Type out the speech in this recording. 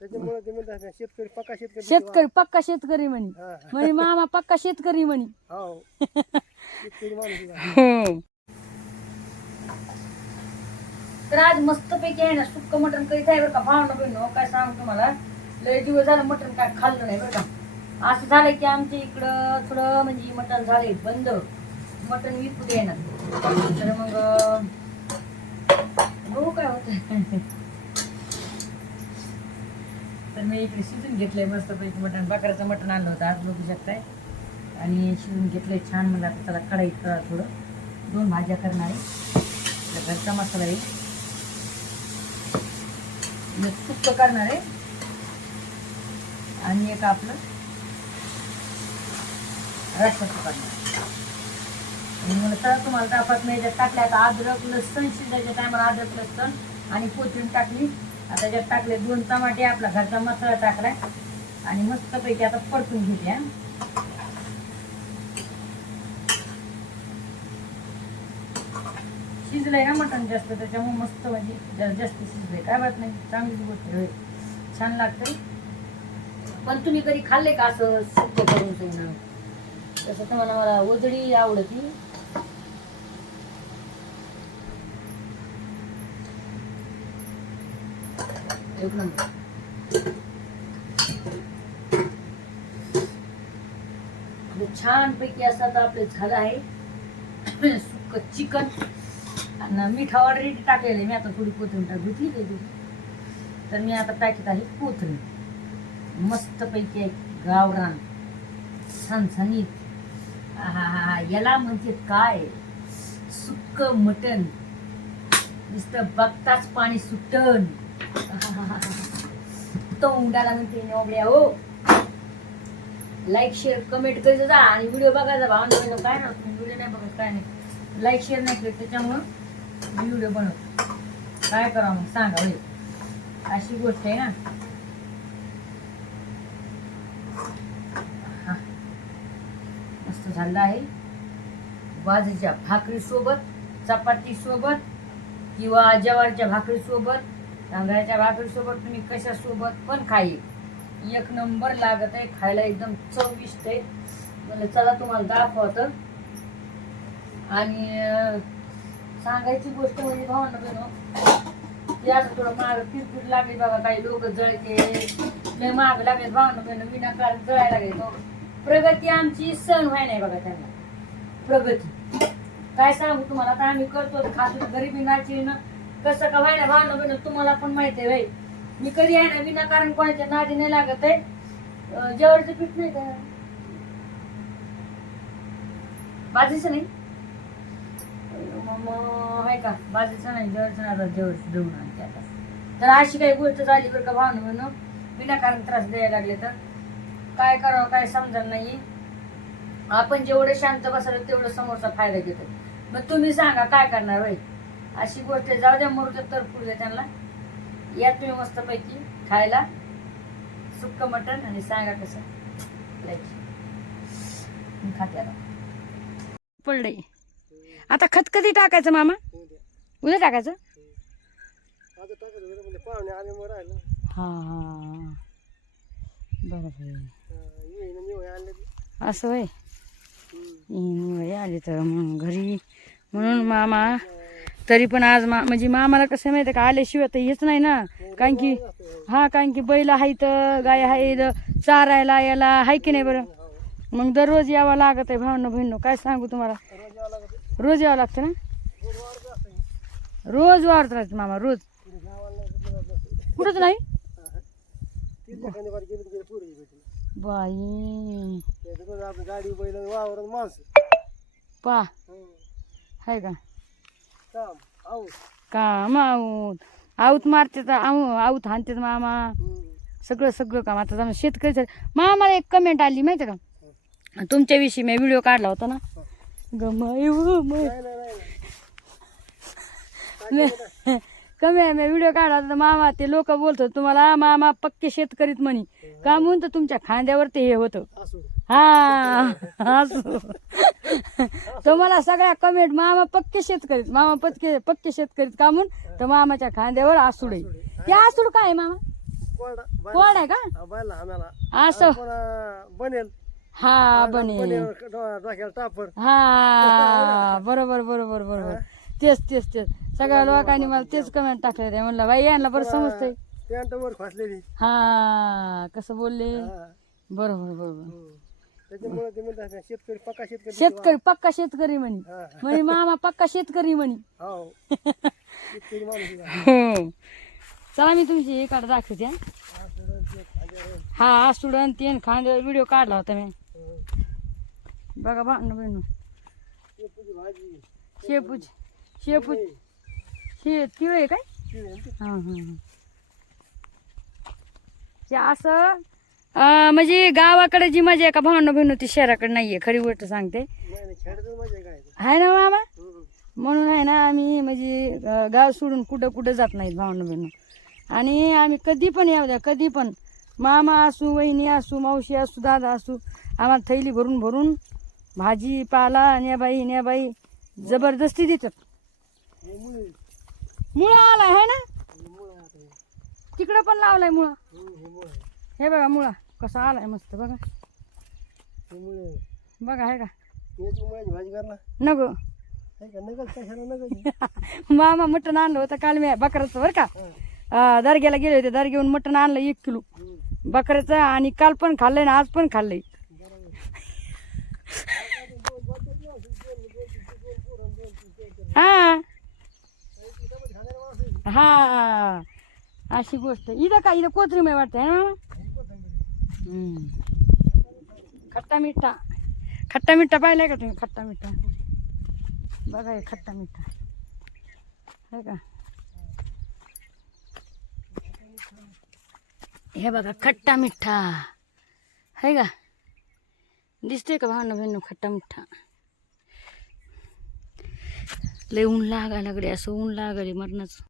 त्याच्यामुळे ते म्हणतात ना, शेतकरी पक्का शेतकरी शेतकरी पक्का शेतकरी म्हणी. हा. म्हणे मामा पक्का शेतकरी म्हणी. हो. शेतकरी माणूस आहे. हो. तर आज मस्तपैकी आहे ना सुक्क मटण करीत आहे बरं का भावना बहिण काय सांगू तुम्हाला? लय दिवस झालं मटण काय खाल्लं नाही बरं का. असं झालंय की आमच्या इकडं थोडं म्हणजे मटण झालंय बंद. मटण विकू देणार तर मग अं, बघू काय होत तर मी इकडे शिजून घेतलंय मस्तपैकी मटण. बकऱ्याचं मटण आणलं होतं आज बघू शकताय. आणि शिजून घेतलंय छान मला आता त्याला कढाई करा थोडं. दोन भाज्या करणार आहे. घरचा मसाला आहे. एक सुक्क करणार आहे. आणि एक आपलं रस्त्याचं करणार आणि मला तर तुम्हाला दाखवत नाही टाकल्या आता अद्रक लसण शिजायच्या टायमाला अद्रक लसण आणि कोथिंबीर टाकली. आता त्याच्यात टाकले दोन टमाटे आपला घरचा मसाला टाकलाय. आणि मस्तपैकी आता परतून घेते शिजलंय ना मटण जास्त त्याच्यामुळे मस्त म्हणजे जास्त शिजलंय. काय बात नाही चांगलीच गोष्ट होय. छान लागते पण तुम्ही कधी खाल्ले का असं सुक्क करून तुम्ही तसं तुम्हाला मला उजळी आवडती एक नंबर. छानपैकी असं आता आपलं झालं आहे. सुक चिकन. आणि मीठ ऑलरेडी टाकलेलं आहे. मी आता थोडी कोथिंबीर टाक धुतली काही तर मी आता टाकीत आहे कोथिंबीर. मस्तपैकी आहे. गावरान. सणसणीत आहा याला म्हणजे काय? सुक्क मटण. नुसतं बघताच पाणी सुटन. तोंडाला म्हणते नोबड्या हो. लाईक शेअर कमेंट करायचं जा आणि व्हिडिओ बघायचा भावना काय ना व्हिडिओ नाही बघत काय नाही. लाईक शेअर नाही करत त्याच्यामुळं व्हिडिओ बनवतो. काय करा मग? सांगा होईल अशी गोष्ट आहे ना. हा. मस्त झालं आहे. बाजरीच्या भाकरी सोबत चपाती सोबत किंवा जवारच्या भाकरी सोबत तांदळाच्या भाकरीसोबत तुम्ही कशा सोबत पण खाई. एक नंबर लागत आहे खायला एकदम चविष्ट आहे. म्हणजे चला तुम्हाला दाखवतं. आणि सांगायची गोष्ट म्हणजे भावना बहिण की असं थोडं माग किरकिर लागली बाबा काही लोक जळते. लय माग लागले भावना बहिण विनाकारण जळायला लागले. तो प्रगती आमची सण व्हाय नाही बघा त्यांना. प्रगती. काय सांगू तुम्हाला आता आम्ही करतो खातो गरीबी नाची ना कसं का व्हायला भावना बहिण तुम्हाला पण माहिती आहे भाई मी कधी आहे ना विनाकारण कोणाच्या नादी नाही लागत आहे. जेवढचं पीठ नाही का? बाजरीचं नाही? मग आहे का? बाजरीचं नाही जेवढचं नाही आता देऊन आणते आता. तर अशी काही गोष्ट झाली बरं का भावना म्हणून विनाकारण त्रास द्यायला लागले तर? काय करावं काय समजणार नाही आपण जेवढं शांत बसलो तेवढं समोरचा फायदा घेतो. मग तुम्ही सांगा काय करणार भाई अशी गोष्ट आहे, जाऊ द्या मरुद्या तर पुढे त्यांना. या तुम्ही मस्तपैकी खायला. सुक्क मटण आणि सांगा कसं. लाईक मी खाते आता. पडले आता खत कधी टाकायचं मामा? उद्या. टाकायचं? हा हा. बरोबर. असं आले तर मग घरी. म्हणून मामा तरी पण आज मा म्हणजे मामाला कसं माहिती का आल्याशिवाय तर हेच नाही ना. कारण की हा कारण की बैल आहेत गाय आहेत चारायला याला आहे की नाही बरं? मग दररोज यावं लागत आहे भावनं बहिणं. काय सांगू तुम्हाला? रोज यावं लागत ना? रोज वाढत राहते मामा रोज. कुठंच नाही? बाई. गाडी बैल वावर माणसं. पा. आहे का? काम आऊ काम आऊत. आऊत मारते तर आऊ आऊत हाणते मामा. सगळं सगळं काम. आता जमा शेतकरी मामाला एक कमेंट आली माहिती का? तुमच्याविषयी मी व्हिडिओ काढला होता ना? गमाई. कमी आहे मी व्हिडिओ काढला होता. तर मामा ते लोक बोलतो तुम्हाला मामा पक्के शेतकरीत म्हणी. का म्हणून तर तुमच्या खांद्यावर ते हे होतं. हा असो. तो मला सगळ्या कमेंट मामा पक्के शेतकरीत मामा पक्के पक्के शेतकरीत का म्हणून? तर मामाच्या खांद्यावर आसूड आहे. ते आसूड काय आहे मामा? कोड आहे का? असं. बनेल. हा बने बनेल. हा बरोबर बरोबर बरोबर. तेच तेच तेच. सगळ्या लोकांनी मला तेच कमेंट टाकले ते. म्हणलं बाई यांना बरं समजतंय. हा कसं बोलले. बरोबर बरोबर. त्याच्यामुळे ते म्हणतात ना, शेतकरी पक्का शेतकरी शेतकरी पक्का शेतकरी म्हणी हा. म्हणे मामा पक्का शेतकरी म्हणी हो शेतकरी माणूस आहे. हो चला मी तुमची हे काढ दाखवते हा. हा, सगळं ते खांद्यावर. हा स्टुडंट तीन खांद्यावर व्हिडिओ काढला होता मी हं. बघा भांडण बहिणू शेपूची भाजी शेपूच शेपूच हे तिळ आहे काय शिळी आहे ना ती. हा हा हा. असं म्हणजे गावाकडे जी मजा आहे का भावना बहिणू ती शहराकडे नाहीये खरी गोष्ट सांगते. आहे ना मामा? म्हणून आहे ना आम्ही म्हणजे गाव सोडून कुठं कुठं जात नाहीत भावना बहिण. आणि आम्ही कधी पण येऊ द्या कधी पण. मामा असू वहिनी असू मावशी असू दादा असू आम्हाला थैली भरून भरून भाजी पाला न्याबाई न्याबाई जबरदस्ती देतात. मुळा आला आहे ना? तिकडं पण लावलाय मुळा. हे बघा मुळा. कसा आलाय मस्त बघा. बघा हे का? याची मुळ्याची भाजी करणार नको. आहे का? कशाला नगल मामा मटण आणलं होतं काल मी बकराचं बरं का? दर्ग्याला गेले होते दर्ग्याहून मटण आणलं एक किलो. बकऱ्याचं आणि काल पण खाल्लंय ना आज पण खाल्लंय. हा. हा. अशी गोष्ट. इथं का? इथं कोथरीमय वाटतं है ना मामा. खट्टा मिठा. खट्टा मिठा पाहिलाय का तुम्ही? खट्टा मिठा. बघा हे खट्टा मिठा. आहे का? हे बघा खट्टा मिठा. है का? दिसते का भावना बहिणू खट्टा मिठा? लय ऊन लागायला लागले असं ऊन लागले मरणाचं.